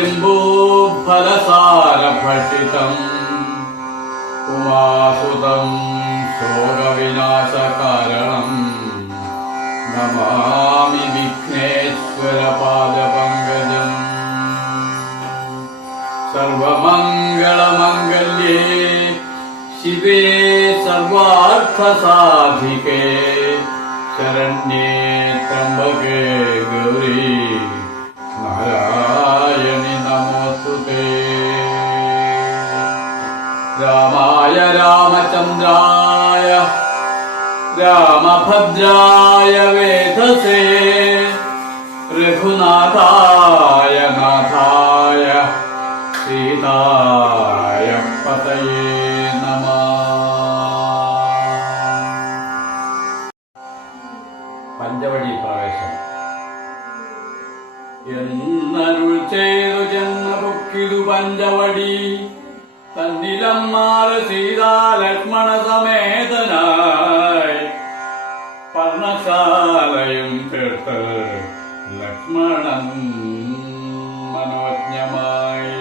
लिम्बोफलसारभटितम् उमासुतम् शोकविनाशकारणम् नमामि विघ्नेश्वरपादपङ्कजम्। सर्वमङ्गलमङ्गल्ये शिवे सर्वार्थसाधिके शरण्ये त्र्यम्बके गौरी। नारायण। രാമായ രാമചന്ദ്രായ രാമഭദ്രായ വേധസേ രഘുനാഥായ നാഥായ സീതായ പതയേ നമ. പഞ്ചവടി പ്രവേശം എന്നരുൾ ചെയ്തു ചെന്ന പൊക്കിതു പഞ്ചവടി. തന്നിലമ്മാറ് സീതാ ലക്ഷ്മണ സമേതനായി. പർണശാലയും കേട്ട് ലക്ഷ്മണൻ മനോജ്ഞമായി.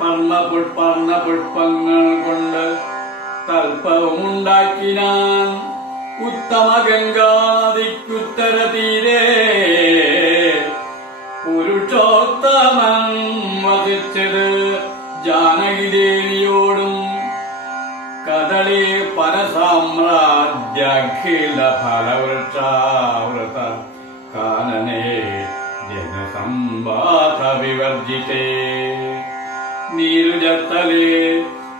പർണ പുഷ്പർണ പുഷ്പങ്ങൾ കൊണ്ട് തൽപ്പവുമുണ്ടാക്കിനാൻ ഉത്തമ ഗംഗാദിക്കുത്തര തീരെ പുരുഷോത്തമൻ വധിച്ചത് ജാനകിദേവിയോടും കദളി പരസാമ്രാജ്യഖില ഫലവൃക്ഷാവൃത കാനനേ ജനസംവാദ വിവർജിതേ നീരുജത്തലെ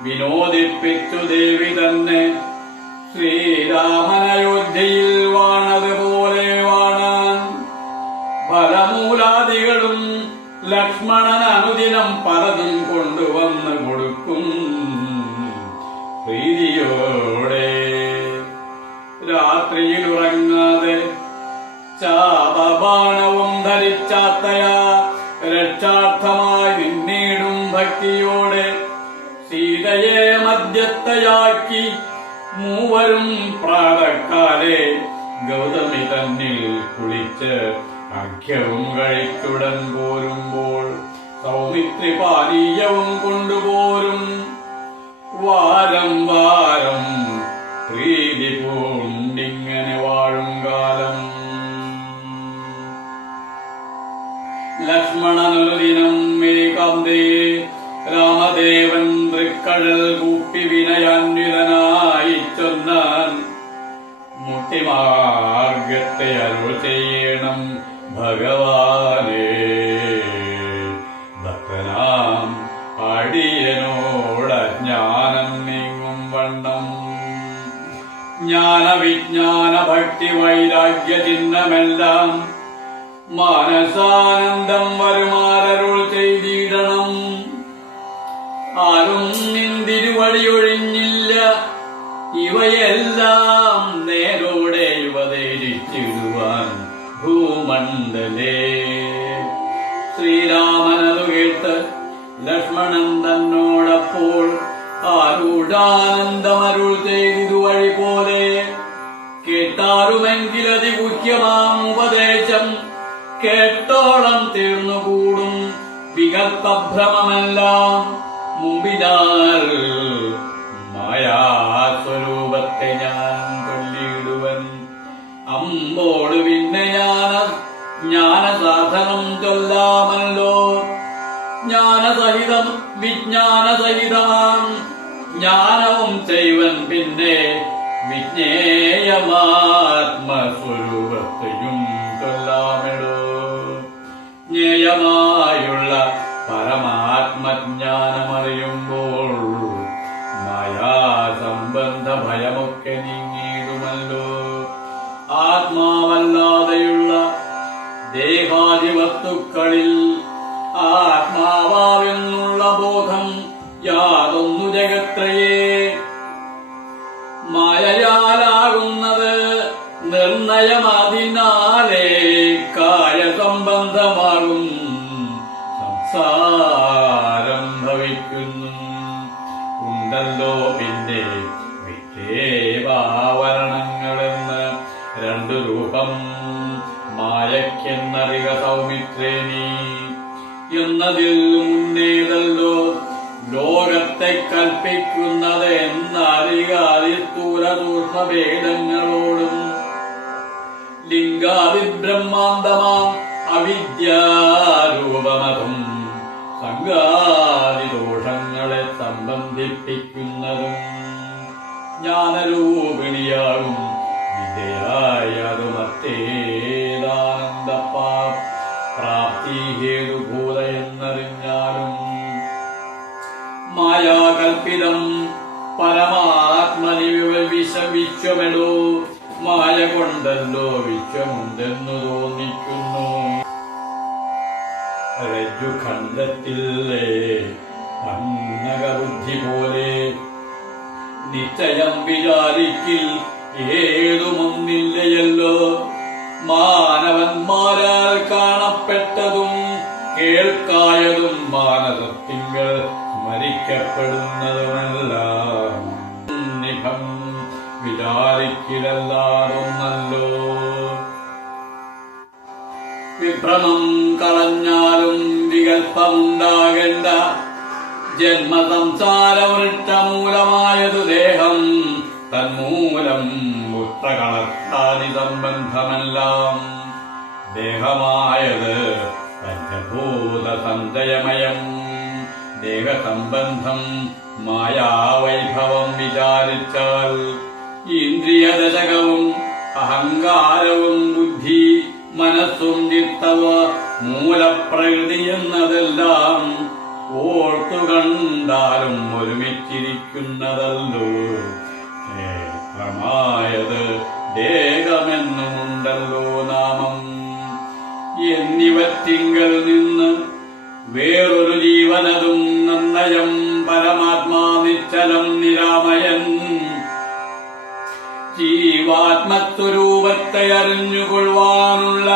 വിനോദിപ്പിച്ചു ദേവി തന്നെ. ശ്രീരാമനയോധ്യയിൽ വാണതുപോലെ വാണാൻ. ഫലമൂലാദികളും ലക്ഷ്മണൻ അനുദിനം പലതും കൊണ്ടുവന്ന് കൊടുക്കും. പ്രീതിയോടെ രാത്രിയിൽ ഉറങ്ങാതെ ചാപബാണവും ധരിച്ചാത്തയാ. രക്ഷാർത്ഥമായി നിന്നീടും ഭക്തിയോടെ സീതയെ മധ്യത്തയാക്കി മൂവരും പ്രാതക്കാലെ ഗൗതമി തന്നിൽ കുളിച്ച് അർഘ്യവും കഴിച്ചുടൻ പോരുമ്പോൾ സൗമിത്രി പാനീയവും കൊണ്ടുപോരും. വാരം വാരം പ്രീതി പൂണ്ടിങ്ങനെ വാഴും കാലം. ലക്ഷ്മണനുദിനം മേകാന്തേ രാമദേവൻ തൃക്കഴൽ കൂപ്പി വിനയാന്വിതനായി ചൊന്നാൻ മുട്ടിമാർഗത്തെ അരുൾ ചെയ്യണം. ഭഗവാനേ ഭക്തനാം അടിയനോട് ജ്ഞാനം നീങ്ങും വണ്ണം. ജ്ഞാന വിജ്ഞാന ഭക്തി വൈരാഗ്യ ചിഹ്നമെല്ലാം മാനസാനന്ദം വരുമാരരുൾ ചെയ്തിടണം. ആരും നിന്തിരുവടിയൊഴിഞ്ഞില്ല ഇവയെല്ലാം ഭൂമണ്ഡലേ ശ്രീരാമനതു കേട്ട് ലക്ഷ്മണൻ തന്നോടപ്പോൾ ആരൂഢാനന്ദമരുൾ ചെയ്തു വഴി പോലെ കേട്ടാരുമെങ്കിലതി ഗുഹ്യമാം ഉപദേശം. കേട്ടോളം തീർന്നുകൂടും വികൽപ്പഭ്രമമെല്ലാം മുമ്പിനാൽ മായാസ്വരൂപത്തെ ഞാൻ സാധനം ചൊല്ലാമല്ലോ. ജ്ഞാനസഹിതം വിജ്ഞാനസഹിതമാം. ജ്ഞാനവും ചെയ്വൻ പിന്നെ വിജ്ഞേയമാത്മസ്വരൂപത്തെയും ചൊല്ലാമിടോ. ജ്ഞേയമായുള്ള പരമാത്മജ്ഞാനമറിയുമ്പോൾ മായാസംബന്ധ ഭയമൊക്കെ നീങ്ങിയിടുമല്ലോ ആത്മാവാവെന്നുള്ള ബോധം യാതൊന്നു ജഗത്രയേ. മായയാലാകുന്നത് നിർണയമതിനാലേ കായ സംബന്ധമാകും സംസാരം ഭവിക്കുന്നു. ഉണ്ടല്ലോ പിന്നെ വിക്ഷേപാവരണങ്ങളെന്ന് രണ്ടു രൂപം മായക്കെന്നറിക സൗമിത്രേനീ എന്നതിൽ മുന്നേതല്ലോ. ലോകത്തെ കൽപ്പിക്കുന്നത് എന്നറിക അതിസ്ഥൂല സൂക്ഷ്മഭേദങ്ങളോടും ലിംഗാതിബ്രഹ്മാന്തമാം അവിദ്യാരൂപമതും സംഘാതിദോഷങ്ങളെ സംബന്ധിപ്പിക്കുന്നതും. ജ്ഞാനരൂപിണിയാകും വിദ്യയായതു മായാകൽപ്പിതം. പരമാത്മനി വിശ്വമെടോ മായ കൊണ്ടല്ലോ വിശ്വമുണ്ടെന്നു തോന്നിക്കുന്നു. രജുഖണ്ഡത്തില്ലേ അന്നകബുദ്ധി പോലെ നിശ്ചയം വിചാരിക്കിൽ ഏതുമൊന്നില്ലയല്ലോ. മാനവന്മാരാൽ കാണപ്പെട്ടതും കേൾക്കായതും മാനസത്തിങ്കൾ സ്മരിക്കപ്പെടുന്നതുമെല്ലാം നിഭം വിചാരിക്കിലല്ലാതൊന്നല്ലോ വിഭ്രമം കളഞ്ഞാലും വികല്പമുണ്ടാകേണ്ട ജന്മസംസാരവൃഷ്ടമൂലമായതു ദേഹം തന്മൂലം മുട്ടകളർത്താതി സംബന്ധമെല്ലാം ദേഹമായത് പഞ്ചഭൂത സഞ്ചയമയം ദേഹസംബന്ധം മായാവൈഭവം വിചാരിച്ചാൽ ഇന്ദ്രിയദശകവും അഹങ്കാരവും ബുദ്ധി മനസ്സും ചിത്തവ മൂലപ്രകൃതി എന്നതെല്ലാം ഓർത്തു കണ്ടാലും ഒരുമിച്ചിരിക്കുന്നതല്ലോ. ക്ഷേത്രമായത് ദേഹമെന്നുമുണ്ടല്ലോ നാമം. എന്നിവറ്റിങ്കൽ നിന്ന് വേറൊരു ജീവനതും നിർണയം പരമാത്മാ നിശ്ചലം നിരാമയൻ. ജീവാത്മസ്വരൂപത്തെ അറിഞ്ഞുകൊള്ളുവാനുള്ള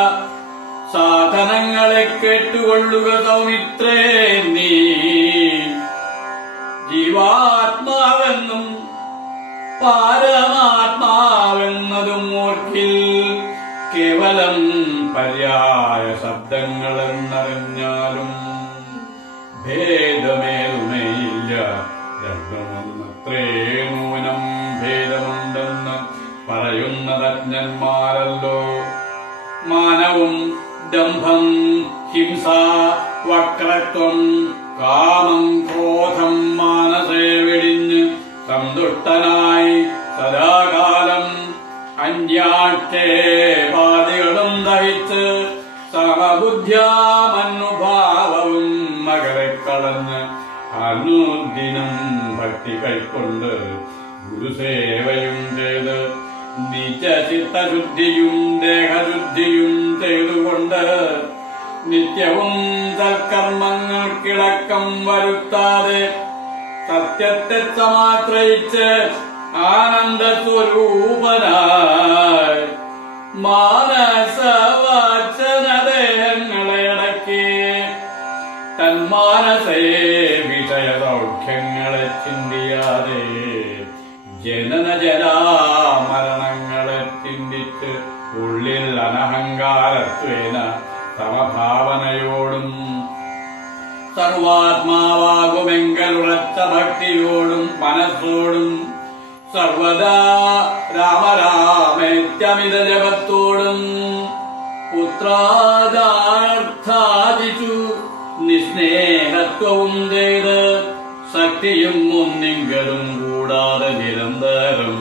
സാധനങ്ങളെ കേട്ടുകൊള്ളുക സൗമിത്രേ നീ. ജീവാത്മാവെന്നും പാരമാത്മാവെന്നതും ഓർക്കിൽ കേവലം പര്യായ ശബ്ദങ്ങളെന്നറിഞ്ഞാലും ഭേദമേതുമേയില്ല തജ്ഞന്മാരല്ലോ മാനവും ദംഭം ഹിംസ വക്രത്വം കാമം ക്രോധം മാനസേ വെടിഞ്ഞ് സന്തുഷ്ടനായി സദാകാലം അന്യാഷ്ടേ പാതികളും ദഹിച്ച് സമബുദ്ധ്യാമനുഭാവവും മകളെ കളഞ്ഞ് അനുദിനം ഭക്തി കൈക്കൊണ്ട് ഗുരുസേവയും ചെയ്ത് നിജചിത്തശുദ്ധിയും ദേഹശുദ്ധിയും ചെയ്തുകൊണ്ട് നിത്യവും സൽക്കർമ്മങ്ങൾക്കിളക്കം വരുത്താതെ സത്യത്തെ സമാശ്രയിച്ച് ആനന്ദ സ്വരൂപനായി മാനസവാചനദേഹങ്ങളെ അടക്കി തന്മാനസേ വിഷയ സൗഖ്യങ്ങളെ ചിന്തിയാതെ ജനന ജരാമരണങ്ങളെ അനഹങ്കാരത്വേന സമഭാവനയോടും സർവാത്മാവാകുമെങ്കലുറച്ച ഭക്തിയോടും മനസ്സോടും സർവദാ രാമരാമേത്യമിത ജപത്തോടും പുത്രാദാർത്ഥാദിച്ചു നിസ്നേഹത്വവും ചെയ്ത് ശക്തിയും ഒന്നിങ്കലും കൂടാതെ നിരന്തരം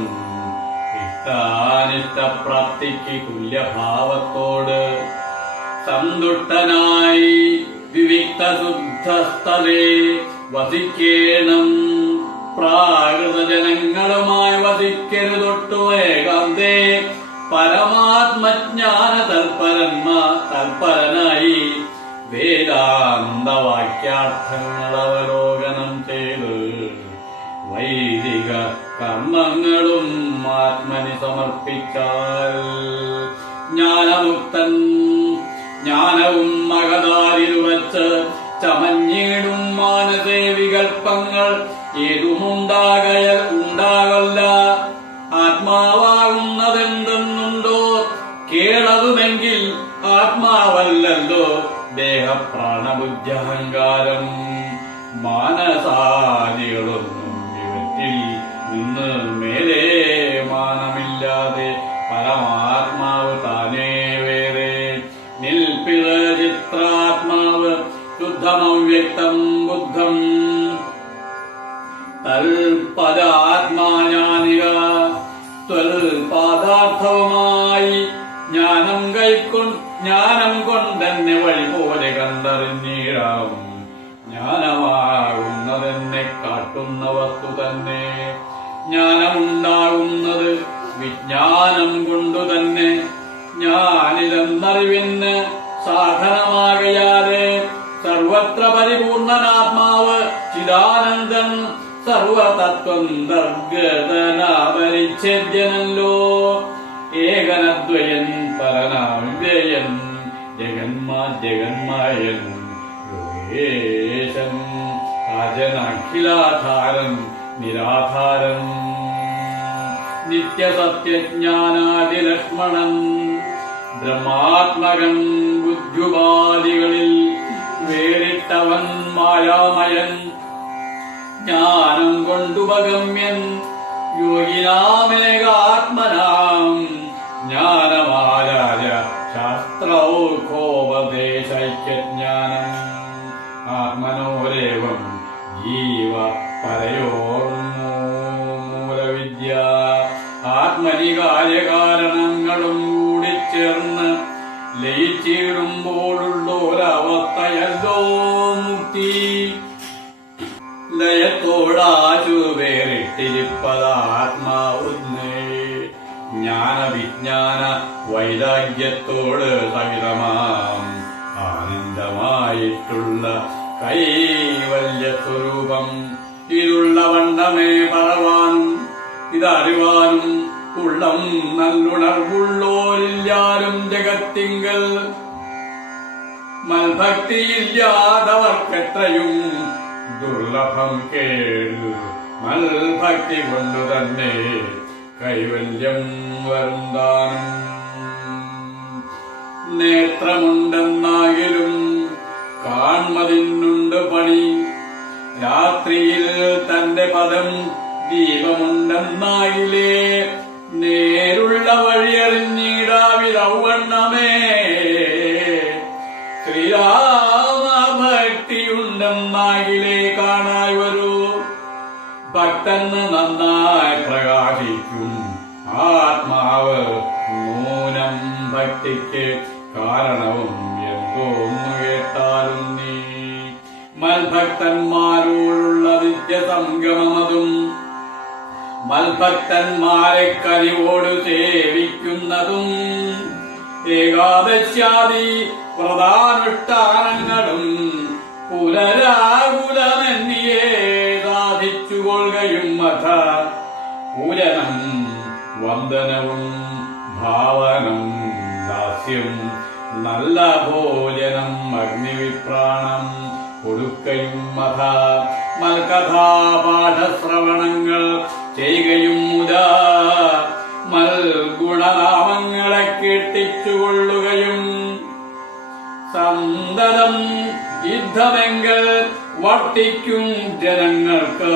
ഇഷ്ടാനിഷ്ടപ്രാപ്തിക്ക് തുല്യഭാവത്തോട് സന്തുഷ്ടനായി വിവിക്ത ശുദ്ധസ്ഥലേ വസിക്കേണം. പ്രാകൃത ജനങ്ങളുമായി വസിക്കരുതൊട്ടു ഏകാന്തേ. പരമാത്മജ്ഞാന തൽപരന്മ തൽപരനായി വേദാന്തവാക്യാർത്ഥങ്ങളവലോകൻ മാനസാദികളൊന്നും ഇവറ്റിൽ നിന്ന് മേലെ കാട്ടുന്ന വസ്തു തന്നെ ജ്ഞാനമുണ്ടാകുന്നത് വിജ്ഞാനം കൊണ്ടു തന്നെ ഞാനിതെന്നറിവിന് സാധനമാകയാതെ സർവത്ര പരിപൂർണനാത്മാവ് ചിദാനന്ദൻ സർവതത്വം ദർഗതനാപരിച്ഛേദ്യനല്ലോ ഏകനദ്വയൻ പരനാവ്യയൻ ജഗന്മാ ജഗന്മായൻ യോഗേശൻ. അജനഖിലാധാരൻ നിരാധാരം. നിത്യസത്യജ്ഞാനാദിലക്ഷ്മണൻ ബ്രഹ്മാത്മകൻ ബുദ്ധ്യുപാധികളിൽ വേറിട്ടവൻ മായാമയൻ ജ്ഞാനം കൊണ്ടുപഗമ്യൻ യോഗിനാമേകാത്മനാം. ജ്ഞാനമാരായ ശാസ്ത്രൗഖോപദേശൈക്യജ്ഞാനം ആത്മനോരേവം ജീവ പരയോർമൂലവിദ്യ. ആത്മനികാര്യകാരണങ്ങളും കൂടിച്ചേർന്ന് കൂടി ചേർന്ന് ലയിച്ചിടുമ്പോഴുള്ളൊരവസ്ഥയല്ലോ മുക്തി. ലയത്തോടാശു വേറിട്ടിരിപ്പതാത്മാവുന്നേ ജ്ഞാനവിജ്ഞാന വൈരാഗ്യത്തോട് സഹിതമാം ആനന്ദമായിട്ടുള്ള കൈവല്യ സ്വരൂപം ഇരുള്ള വണ്ണമേ പറവാനും ഇതറിവാനും ഉള്ളം നല്ലുണർവുള്ളോരില്ലാരും ജഗത്തിങ്കൽ. മൽഭക്തിയില്ലാതവർക്കെത്രയും ദുർലഭം കേളു. മൽഭക്തി കൊണ്ടു തന്നെ കൈവല്യം വരുന്താനും നേത്രമുണ്ടെന്നാകിലും കാൺമതിനുണ്ട് പണി. രാത്രിയിൽ തന്റെ പദം ദീപമുണ്ടെന്നായിലേ നേരുള്ള വഴിയറിഞ്ഞിടാവിലവണ്ണമേ ശ്രീരാമ ഭക്തിയുണ്ടെന്നാകിലേ കാണായി വരൂ. ഭക്തന് നന്നായി പ്രകാശിക്കും. ആത്മാവ് മൂനം ഭക്തിക്ക് കാരണവും എന്തോന്നു? കേട്ടാലും മൽഭക്തന്മാരോടുള്ള നിത്യസംഗമതും മൽഭക്തന്മാരെ കനിവോട് സേവിക്കുന്നതും ഏകാദശ്യാദി പ്രധാനുഷ്ഠാനങ്ങളും പുലരാകുലമെന്നിയെ സാധിച്ചുകൊള്ളുകയും അഥ പൂജനം വന്ദനവും ഭാവനം ദാസ്യം നല്ല ഭോജനം അഗ്നിവിപ്രാണം കൊടുക്കയും മഥ മൽകഥാപാഠശ്രവണങ്ങൾ ചെയ്യുകയും മുതാ. മൽഗുണനാമങ്ങളെ കീർത്തിച്ചുകൊള്ളുകയും സന്തതം യുദ്ധമെങ്കിൽ വർത്തിക്കും ജനങ്ങൾക്ക്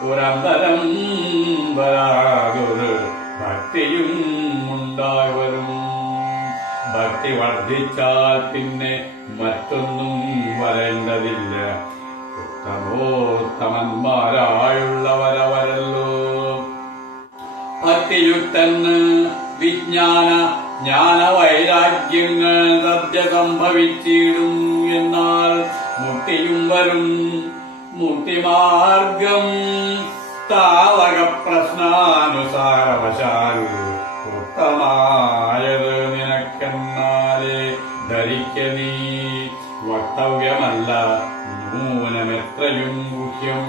പുരന്തരം വരാതൊരു ഭക്തിയും ഉണ്ടായി വരും ഭക്തി വർദ്ധിച്ചാൽ പിന്നെ മറ്റൊന്നും വരേണ്ടതില്ല. ഉത്തമോത്തമന്മാരായുള്ളവരവരല്ലോ. ഭക്തിയുക്തെന്ന് വിജ്ഞാന ജ്ഞാന വൈരാഗ്യങ്ങൾ സദ്യ സംഭവിച്ചിടും എന്നാൽ മുട്ടിയും വരും മുട്ടിമാർഗം താവക പ്രശ്നാനുസാരവശാൽ ഉത്തമായത് നിനക്കെന്നാലേ ധരിക്ക നീ. വക്തവ്യമല്ല നൂനമെത്രയും ഗുഹ്യം.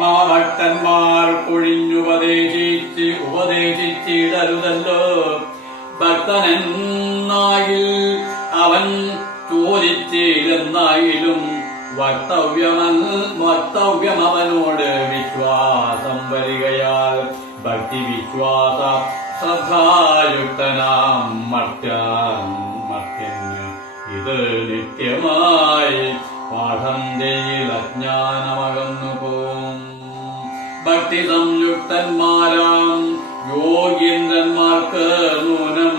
മാഭക്തന്മാർ പൊഴിഞ്ഞുപദേശിച്ച് ഉപദേശിച്ചിടരുതല്ലോ. ഭക്തനെന്നായിൽ അവൻ ചോദിച്ചില്ലെന്നായാലും വക്തവ്യമൻ വക്തവ്യം അവനോട് വിശ്വാസം വരികയാൽ ഭക്തി വിശ്വാസ ശ്രദ്ധായുക്തനാം മർത്യാൻ മർത്യന് ഇത് നിത്യമായി പാഠം അജ്ഞാനമകന്നു പോം ഭക്തി സംയുക്തന്മാരാം യോഗീന്ദ്രന്മാർക്ക് നൂനം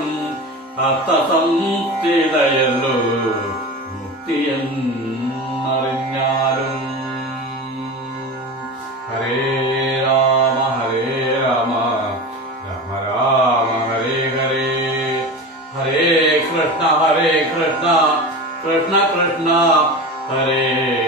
അർത്ഥസംസ്ഥിതയല്ലോ മുക്തിയെന്നറിഞ്ഞാലും कृष्ण कृष्णा हरे